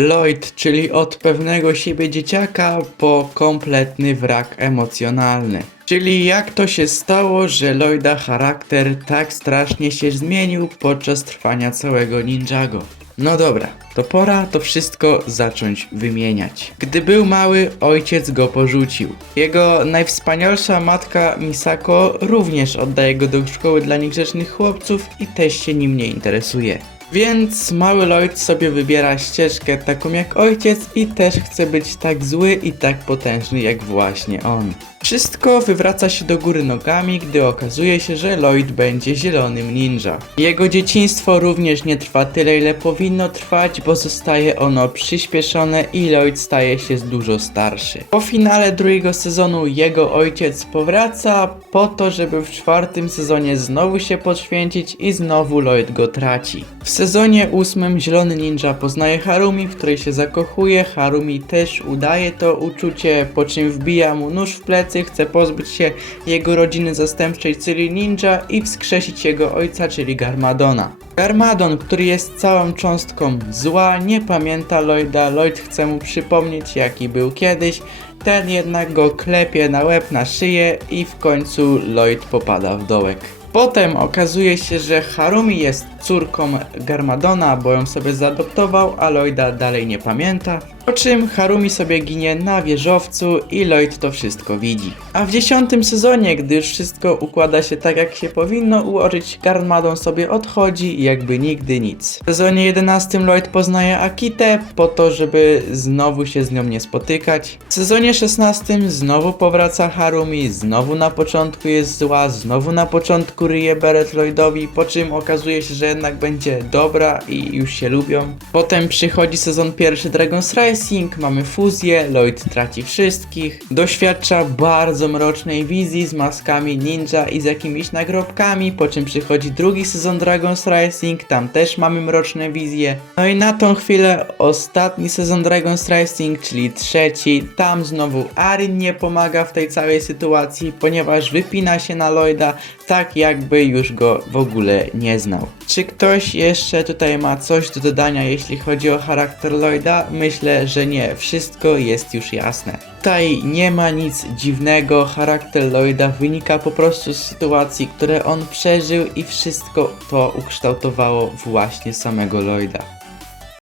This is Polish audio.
Lloyd, czyli od pewnego siebie dzieciaka po kompletny wrak emocjonalny. Czyli jak to się stało, że Lloyda charakter tak strasznie się zmienił podczas trwania całego Ninjago? No dobra, to pora to wszystko zacząć wymieniać. Gdy był mały, ojciec go porzucił. Jego najwspanialsza matka Misako również oddaje go do szkoły dla niegrzecznych chłopców i też się nim nie interesuje. Więc mały Lloyd sobie wybiera ścieżkę taką jak ojciec i też chce być tak zły i tak potężny jak właśnie on. Wszystko wywraca się do góry nogami, gdy okazuje się, że Lloyd będzie zielonym ninja. Jego dzieciństwo również nie trwa tyle, ile powinno trwać, bo zostaje ono przyspieszone i Lloyd staje się dużo starszy. Po finale drugiego sezonu jego ojciec powraca po to, żeby w czwartym sezonie znowu się poświęcić i znowu Lloyd go traci. W sezonie ósmym Zielony Ninja poznaje Harumi, w której się zakochuje. Harumi też udaje to uczucie, po czym wbija mu nóż w plecy, chce pozbyć się jego rodziny zastępczej, czyli Ninja i wskrzesić jego ojca, czyli Garmadona. Garmadon, który jest całą cząstką zła, nie pamięta Lloyda. Lloyd chce mu przypomnieć, jaki był kiedyś. Ten jednak go klepie na łeb, na szyję i w końcu Lloyd popada w dołek. Potem okazuje się, że Harumi jest córką Garmadona, bo ją sobie zaadoptował, a Lloyda dalej nie pamięta. Po czym Harumi sobie ginie na wieżowcu i Lloyd to wszystko widzi. A w dziesiątym sezonie, gdy już wszystko układa się tak jak się powinno ułożyć, Garmadon sobie odchodzi jakby nigdy nic. W sezonie 11 Lloyd poznaje Akitę po to, żeby znowu się z nią nie spotykać. W sezonie 16 znowu powraca Harumi, znowu na początku jest zła, znowu na początku ryje beret Lloydowi, po czym okazuje się, że jednak będzie dobra i już się lubią. Potem przychodzi sezon pierwszy Dragon's Rising, mamy fuzję, Lloyd traci wszystkich, doświadcza bardzo mrocznej wizji z maskami ninja i z jakimiś nagrobkami, po czym przychodzi drugi sezon Dragon's Rising, tam też mamy mroczne wizje. No i na tą chwilę ostatni sezon Dragon's Rising, czyli trzeci, tam znowu Arin nie pomaga w tej całej sytuacji, ponieważ wypina się na Lloyda, tak jakby już go w ogóle nie znał. Czy ktoś jeszcze tutaj ma coś do dodania, jeśli chodzi o charakter Lloyda? Myślę, że nie. Wszystko jest już jasne. Tutaj nie ma nic dziwnego. Charakter Lloyda wynika po prostu z sytuacji, które on przeżył i wszystko to ukształtowało właśnie samego Lloyda.